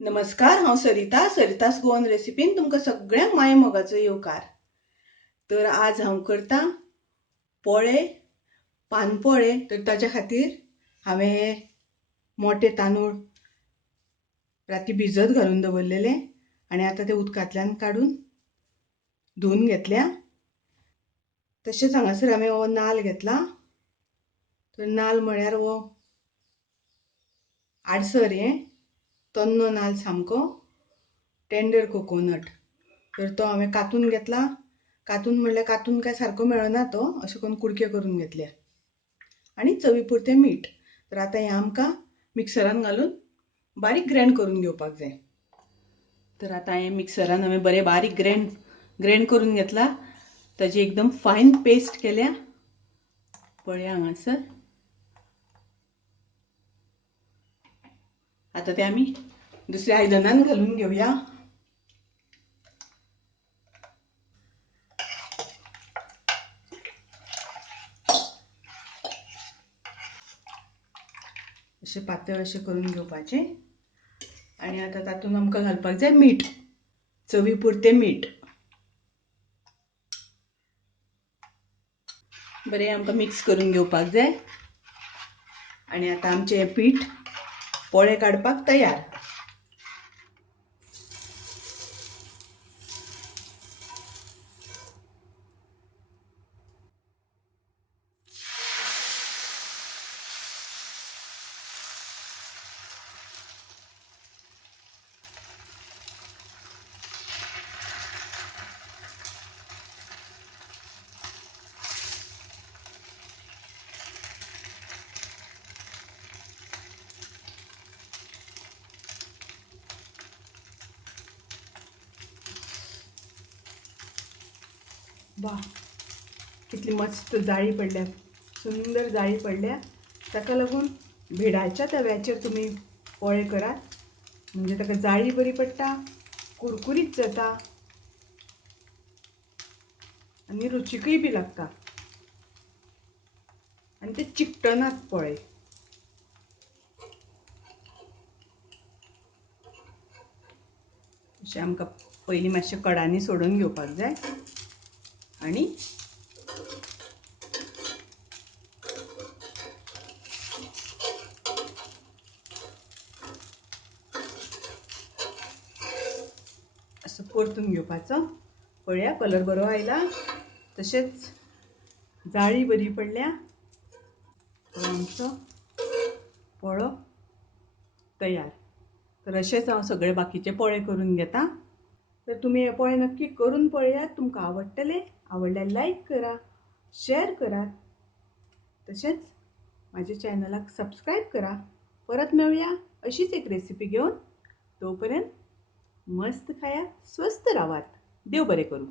नमस्कार, हांव सरितास गोवन रेसिपीन तुमकां सगळ्यांक माये मोगाचो येवकार। तर आज हांव करता पोळे, पानपोळे। तर ताच्या खातीर हांवें मोटे तांदूळ राती भिजत घालून दवरलेले आनी आतां ते उदकांतल्यान काडून धुवन घेतल्या। तशेंच हांगासर हांवें हो नाल्ल घेतला। तर नाल्ल म्हळ्यार हो आडसर तन्नो नाल्ल सामको टेंडर कोकोनट। तर तो हांवें कातून घेतला। कातून म्हणल्यार कातून काय सारको मेळना तो, अशें करून कुडके करून घेतल्या आनी चवी पुरतें मीठ। तर आतां हें आमकां मिक्सरान घालून बारीक ग्रायंड करून घेवपाक जाय। तर आतां हें मिक्सरान हांवें बरें बारीक ग्रायंड करून घेतला। ताजी एकदम फायन पेस्ट केल्या। पळया हांगासर। आतां तें आमी दुसऱ्या आयदनान घालून घेवया। अशें पातळ अशें करून घेवपाचें आनी आतां तातूंत आमकां घालपाक जाय मीठ, चवी पुरतें मीठ। बरें आमकां मिक्स करून घेवपाक जाय आनी आतां आमचें हें पीठ पोळे काडपाक तयार। वा, कितली मस्त जाळी पडल्या, सुंदर जाळी पडल्या। ताका लागून भिडाच्या तव्याचेर तुमी पोळे करात, म्हणजे ताका जाळी बरी पडटा, कुरकुरीत जाता आनी रुचीकय बी लागता आनी ते चिकटनात पोळे। अशें आमकां पयलीं मातशें कडांनी सोडून घेवपाक जाय आनी असो परतून घेवपाचो। पळया कलर बरो आयला, तशेंच जाळी बरी पडल्या। आमचो पोळो तयार। तर अशेंच हांव सगळे बाकीचे पोळे करून घेता। तर तुमी हे पोळे नक्की करून पळयात, तुमकां आवडटले। आवडल्यार लायक करा, शेअर करात, तशेंच म्हाज्या चॅनलाक सबस्क्रायब करा। परत मेळुया अशीच एक रेसिपी घेवन। तोपर्यंत मस्त खायात, स्वस्त रावात। देव बरें करूं।